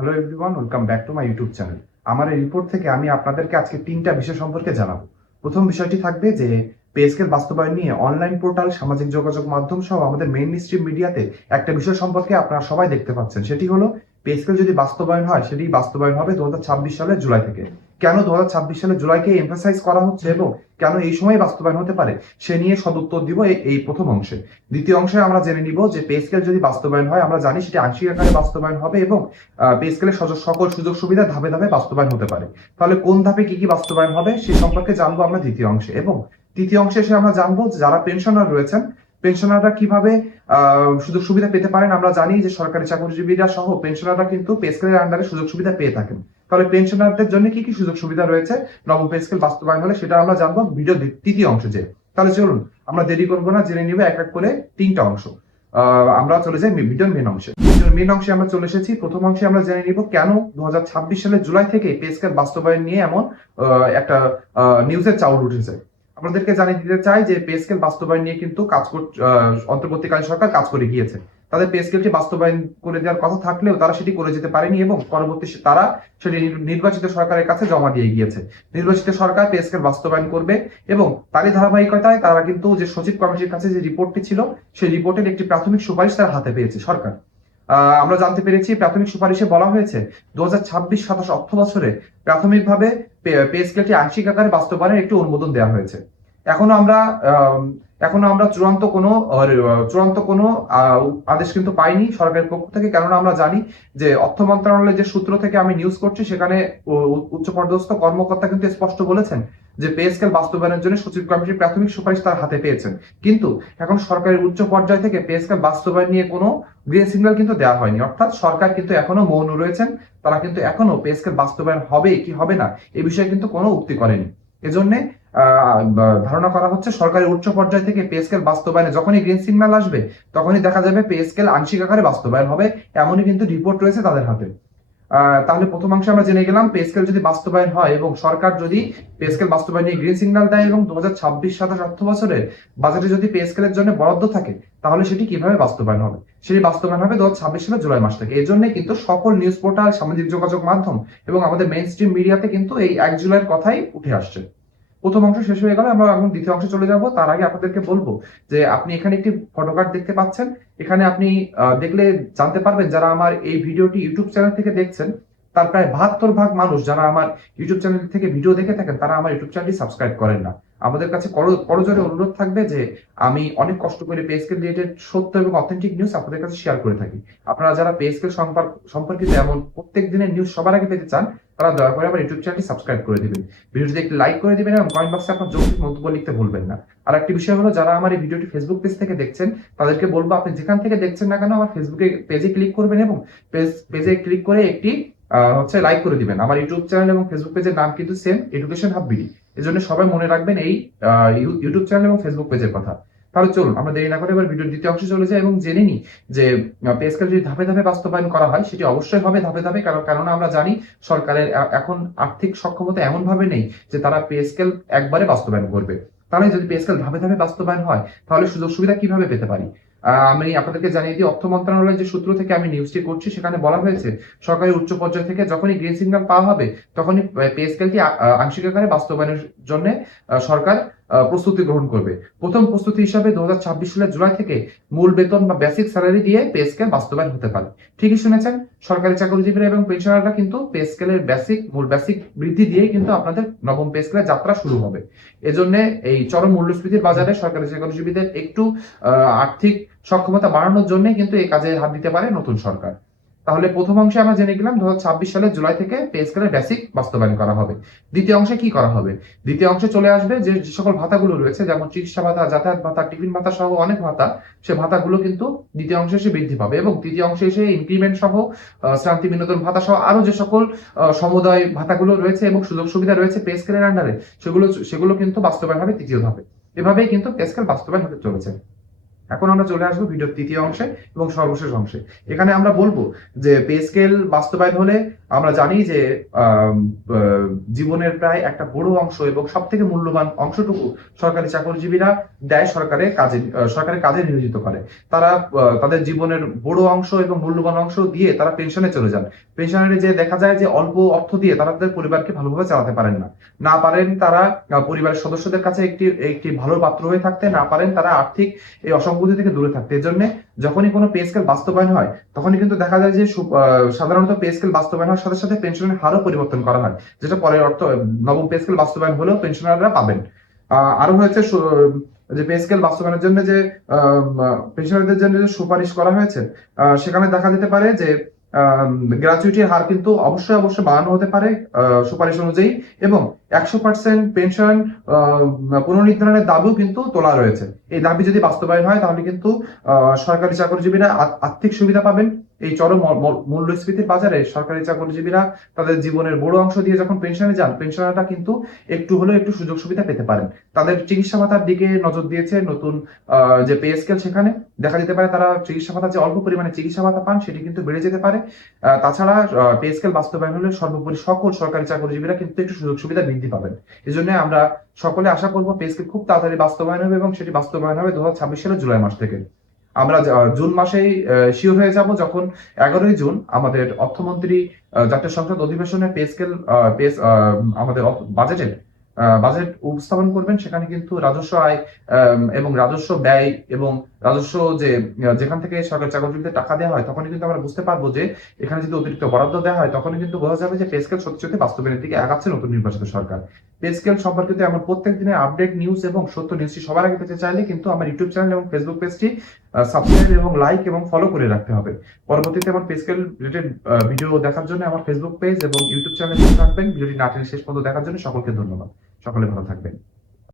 Hello everyone, welcome back to my YouTube channel. আমার এই report থেকে আমি আপনাদেরকে আজকে তিনটা বিষয় সম্পর্কে জানাবো। প্রথম বিষয়টি থাকবে যে পে স্কেল বাস্তবায়ন নিয়ে অনলাইন পোর্টাল, সামাজিক যোগাযোগ মাধ্যম সহ আমাদের মেইন স্ট্রিম মিডিয়াতে একটা বিষয় সম্পর্কে আপনারা সবাই দেখতে পাচ্ছেন, সেটি হলো পে স্কেল যদি বাস্তবায়ন হয় সেটি বাস্তবায়ন হবে 2026 সালের জুলাই থেকে। কেন 2026 সালের জুলাইকে এমফাসাইজ করা হচ্ছে এবং কেন এই সময় বাস্তবায়ন হতে পারে সে নিয়ে সদুত্তর দিব এই প্রথম অংশে। দ্বিতীয় অংশে আমরা জেনে নিব যে পে স্কেল যদি বাস্তবায়ন হয়, আমরা জানি সেটি আংশিক আকারে বাস্তবায়ন হবে এবং পে স্কেলের সকল সুযোগ সুবিধা ধাপে ধাপে বাস্তবায়ন হতে পারে। তাহলে কোন ধাপে কি কি বাস্তবায়ন হবে সে সম্পর্কে জানবো আমরা দ্বিতীয় অংশে। এবং তৃতীয় অংশে এসে আমরা জানবো যে যারা পেনশনার রয়েছেন, পেনশনাররা কিভাবে সুযোগ সুবিধা পেতে পারেন। আমরা জানি যে সরকারি চাকরিজীবীরা সহ পেনশনাররা কিন্তু পে স্কেলের আন্ডারে সুযোগ সুবিধা পেয়ে থাকেন। তাহলে পেনশনারদের জন্য কি কি সুযোগ সুবিধা রয়েছে নবম পে স্কেল বাস্তবায়ন হলে, সেটা আমরা জানবো ভিডিও তৃতীয় অংশে যে। তাহলে চলুন আমরা দেরি করবো না, জেনে নিব এক এক করে তিনটা অংশ। আমরা চলে যাই ভিডিওর মেন অংশে। মেন অংশে আমরা চলে এসেছি। প্রথম অংশে আমরা জেনে নিব কেন 2026 সালের জুলাই থেকে পে স্কেল বাস্তবায়ন নিয়ে এমন একটা নিউজের চাউল উঠেছে। আপনাদেরকে জানিয়ে দিতে চাই যে পে স্কেল বাস্তবায়ন নিয়ে কিন্তু অন্তর্বর্তীকালীন সরকার কাজ করে গিয়েছে। তাদের পে স্কেলটি বাস্তবায়ন করে দেওয়ার কথা থাকলেও তারা সেটি করে যেতে পারেনি এবং পরবর্তী তারা সেটি নির্বাচিত সরকারের কাছে জমা দিয়ে গিয়েছে। নির্বাচিত সরকার পে স্কেল বাস্তবায়ন করবে এবং তারই ধারাবাহিকতায় তারা কিন্তু যে সচিব কমিটির কাছে যে রিপোর্টটি ছিল সেই রিপোর্টের একটি প্রাথমিক সুপারিশ তার হাতে পেয়েছে সরকার। আমরা জানতে পেরেছি প্রাথমিক সুপারিশে বলা হয়েছে 2026-27 অর্থ বছরে প্রাথমিকভাবে পে স্কেলটি আংশিক আকারে বাস্তবায়নের একটি অনুমোদন দেওয়া হয়েছে। এখনো আমরা চূড়ান্ত কোনো আদেশ কিন্তু পাইনি সরকারের পক্ষ থেকে। কেননা আমরা জানি যে অর্থ মন্ত্রণালয়ের যে সূত্র থেকে আমি নিউজ করছি সেখানে উচ্চপদস্থ কর্মকর্তা কিন্তু স্পষ্ট বলেছেন যে পে স্কেল বাস্তবায়নের জন্য সচিব কমিটির প্রাথমিক সুপারিশ তার হাতে পেয়েছেন, কিন্তু এখন সরকারের উচ্চ পর্যায় থেকে পে স্কেল বাস্তবায়ন নিয়ে কোনো গ্রিন সিগন্যাল কিন্তু দেওয়া হয়নি। অর্থাৎ সরকার কিন্তু এখনো মৌন রয়েছেন। তারা কিন্তু এখনো পে স্কেল বাস্তবায়ন হবে কি হবে না এই বিষয়ে কিন্তু কোনো উক্তি করেনি। এজন্য ধারণা করা হচ্ছে সরকারের উচ্চ পর্যায় থেকে পে স্কেল বাস্তবায়নে যখনই গ্রিন সিগন্যাল আসবে তখনই দেখা যাবে পে স্কেল আংশিক আকারে বাস্তবায়ন হবে, এমনই কিন্তু রিপোর্ট রয়েছে তাদের হাতে। তাহলে প্রথম অংশে আমরা জেনে গেলাম পে স্কেল যদি বাস্তবায়ন হয় এবং সরকার যদি পে স্কেল বাস্তবায়নে গ্রিন সিগন্যাল দেয় এবং 2026-27 অর্থ বছরে বাজেটে যদি পে স্কেলের জন্য বরাদ্দ থাকে তাহলে সেটি কিভাবে বাস্তবায়ন হবে। সেটি বাস্তবায়ন হবে 2026 সালের জুলাই মাস থেকে। এই জন্য কিন্তু সকল নিউজ পোর্টাল, সামাজিক যোগাযোগ মাধ্যম এবং আমাদের মেইন স্ট্রিম মিডিয়াতে কিন্তু এই 1 জুলাইয়ের কথাই উঠে আসছে। প্রথম অংশ শেষ হয়ে গেল, আমরা এখন দ্বিতীয় অংশে চলে যাব। তার আগে আপনাদেরকে বলবো যে আপনি এখানে একটি ফটোকার্ড দেখতে পাচ্ছেন। এখানে আপনি দেখলে জানতে পারবেন যারা আমার এই ভিডিওটি ইউটিউব চ্যানেল থেকে দেখছেন তার প্রায় 72% মানুষ যারা আমার ইউটিউব চ্যানেল থেকে ভিডিও দেখে থাকেন তারা আমার ইউটিউব চ্যানেলটি সাবস্ক্রাইব করেন না। আমাদের কাছে করজোরে অনুরোধ থাকবে যে আমি অনেক কষ্ট করে পে স্কেল রিলেটেড সত্য এবং অথেন্টিক নিউজ আপনাদের কাছে শেয়ার করে থাকি। আপনারা যারা পে স্কেল সম্পর্কিত এমন প্রত্যেক দিনের নিউজ সবার আগে পেতে চান তারা দয়া করে আমার ইউটিউব চ্যানেলটি সাবস্ক্রাইব করে দিবেন, ভিডিওটিতে একটি লাইক করে দিবেন এবং কমেন্ট বক্সে আপনার যৌক্তিক মন্তব্য লিখতে ভুলবেন না। আর একটি বিষয় হলো, যারা আমার এই ভিডিওটি ফেসবুক পেজ থেকে দেখছেন তাদেরকে বলবো আপনি যেখান থেকে দেখছেন না কেন আমার ফেসবুকে পেজে ক্লিক করবেন এবং পেজে ক্লিক করে একটি লাইক করে দিবেন। আমার ইউটিউব চ্যানেল এবং ফেসবুক পেজের নাম কিন্তু সেম, এডুকেশন হাব বিডি। এই জন্য সবাই মনে রাখবেন এই ইউটিউব চ্যানেল এবং ফেসবুক পেজের কথা। তাহলে চলুন আমরা দেরি না করে এবার ভিডিওর দ্বিতীয় অংশে চলে যাই এবং জেনে নিই যে পে স্কেল যদি ধাপে ধাপে বাস্তবায়ন করা হয় সেটি অবশ্যই হবে ধাপে ধাপে। কেননা আমরা জানি সরকারের এখন আর্থিক সক্ষমতা এমন ভাবে নেই যে তারা পে স্কেল একবারে বাস্তবায়ন করবে। তাহলে যদি পে স্কেল ধাপে ধাপে বাস্তবায়ন হয় তাহলে সুযোগ সুবিধা কিভাবে পেতে পারি। আমি আপনাদেরকে জানিয়ে দিই, অর্থ মন্ত্রণালয়ের যে সূত্র থেকে আমি নিউজটি করছি সেখানে বলা হয়েছে সরকারের উচ্চ পর্যায় থেকে যখনই গ্রিন সিগন্যাল পাওয়া হবে তখনই পে স্কেলটি আংশিক আকারে বাস্তবায়নের জন্য সরকার প্রস্তুতি গ্রহণ করবে। প্রথম প্রস্তুতি হিসাবে 2026 সালের জুলাই থেকে মূল বেতন বা বেসিক স্যালারি দিয়ে পে স্কেল বাস্তবায়ন হতে পারে। ঠিকই শুনেছেন, সরকারি চাকরিজীবীরা এবং পেনশনাররা কিন্তু পে স্কেলের মূল বেসিক বৃদ্ধি দিয়েই কিন্তু আপনাদের নবম পে স্কেলের যাত্রা শুরু হবে। এজন্য এই চরম মূল্যস্ফীতির বাজারে সরকারি চাকরিজীবীদের একটু আর্থিক সক্ষমতা বাড়ানোর জন্য কিন্তু এই কাজে হাত দিতে পারে নতুন সরকার। তাহলে প্রথম অংশে আমরা জেনে গেলাম 2026 সালের জুলাই থেকে পে স্কেলের বেসিক বাস্তবায়ন করা হবে। দ্বিতীয় অংশে কি করা হবে? দ্বিতীয় অংশে চলে আসবে যে সকল ভাতাগুলো রয়েছে, যেমন চিকিৎসা ভাতা, যাতায়াত ভাতা, টিফিন ভাতা সহ অনেক ভাতা, সে ভাতাগুলো কিন্তু দ্বিতীয় অংশে এসে বৃদ্ধি পাবে এবং তৃতীয় অংশে এসে ইনক্রিমেন্ট সহ শ্রান্তি বিনোদন ভাতা সহ আরো যে সকল সমুদায় ভাতাগুলো রয়েছে এবং সুযোগ সুবিধা রয়েছে পে স্কেলের আন্ডারে সেগুলো কিন্তু বাস্তবায়ন হবে তৃতীয় ধাপে। এভাবেই কিন্তু পে স্কেল বাস্তবায়ন হতে চলেছে। এখন আমরা চলে আসবো ভিডিওর তৃতীয় অংশে এবং সর্বশেষ অংশে। এখানে আমরা বলবো যে পে স্কেল বাস্তবায়ন হলে আমরা জানি যে জীবনের প্রায় একটা বড় অংশ এবং সব থেকে মূল্যবান অংশটুকু সরকারি চাকরিজীবীরা দেয় সরকারের কাজে নিয়োজিত করে। তারা তাদের জীবনের বড় অংশ এবং মূল্যবান অংশ দিয়ে তারা পেনশনে চলে যান। পেনশনারে যে দেখা যায় যে অল্প অর্থ দিয়ে তারা তাদের পরিবারকে ভালোভাবে চালাতে পারেন না পারেন তারা পরিবারের সদস্যদের কাছে একটি ভালো পাত্র হয়ে থাকতে, না পারেন তারা আর্থিক এই অসঙ্গতি থেকে দূরে থাকতে। এর জন্য যখনই কোনো পে স্কেল বাস্তবায়ন হয় তখনই কিন্তু দেখা যায় যে সাধারণত পে স্কেল বাস্তবায়ন হওয়ার সাথে সাথে পেনশনের হারও পরিবর্তন করা হয়, যেটা পরের অর্থ নবম পে স্কেল বাস্তবায়ন হলেও পেনশনাররা পাবেন। আরো হয়েছে যে পে স্কেল বাস্তবায়নের জন্য যে পেনশনারদের জন্য যে সুপারিশ করা হয়েছে, সেখানে দেখা যেতে পারে যে গ্র্যাচুইটির হার কিন্তু অবশ্যই বাড়ানো হতে পারে সুপারিশ অনুযায়ী, এবং 100% পেনশন পুনর্নির্ধারণের দাবিও কিন্তু তোলা রয়েছে। এই দাবি যদি বাস্তবায়ন হয় তাহলে কিন্তু সরকারি চাকরিজীবীরা আর্থিক সুবিধা পাবেন। এই চরম মূল্যস্ফীতির বাজারে সরকারি চাকরিজীবীরা তাদের জীবনের বড় অংশ দিয়ে যখন পেনশনে যান, পেনশনাররা কিন্তু একটু হলেও একটু সুযোগ সুবিধা পেতে পারেন। তাদের চিকিৎসা ভাতার দিকে নজর দিয়েছে নতুন যে পে স্কেল, সেখানে দেখা যেতে পারে তারা চিকিৎসা ভাতা যে অল্প পরিমাণে চিকিৎসা ভাতা পান সেটি কিন্তু বেড়ে যেতে পারে। তাছাড়া পে স্কেল বাস্তবায়ন হলে সর্বোপরি সকল সরকারি চাকরিজীবীরা কিন্তু একটু সুযোগ সুবিধা বৃদ্ধি পাবেন। এই জন্য আমরা সকলে আশা করবো পে স্কেল খুব তাড়াতাড়ি বাস্তবায়ন হবে এবং সেটি বাস্তবায়ন হবে 2026 সালের জুলাই মাস থেকে। আমরা জুন মাসেই শিওর হয়ে যাব যখন 11ই জুন আমাদের অর্থমন্ত্রী জাতীয় সংসদ অধিবেশনে পে স্কেল আমাদের বাজেট উপস্থাপন করবেন। সেখানে কিন্তু রাজস্ব আয় এবং রাজস্ব ব্যয় এবং রাজস্ব যেখান থেকে সরকারি চাকরিজীবীদের টাকা দেওয়া হয়, তখনই কিন্তু আমরা বুঝতে পারবো যে এখানে যদি অতিরিক্ত বরাদ্দ দেওয়া হয় তখনই কিন্তু বোঝা যাবে যে পে স্কেল সত্যি সত্যি বাস্তবায়নের দিকে আগাচ্ছে নতুন নির্বাচিত সরকার। পে স্কেল সম্পর্কিত এমন প্রত্যেক দিনের আপডেট নিউজ এবং সত্য নিউজটি সবার আগে পেতে চাইলে কিন্তু আমার ইউটিউব চ্যানেল এবং ফেসবুক পেজটি সাবস্ক্রাইব এবং লাইক এবং ফলো করে রাখতে হবে। পরবর্তীতে আমার পে স্কেল রিলেটেড ভিডিও দেখার জন্য আমার ফেসবুক পেজ এবং ইউটিউব চ্যানেলে থাকবেন। ভিডিওটি না টেনে শেষ পর্যন্ত দেখার জন্য সকলকে ধন্যবাদ। সকলে ভালো থাকবেন।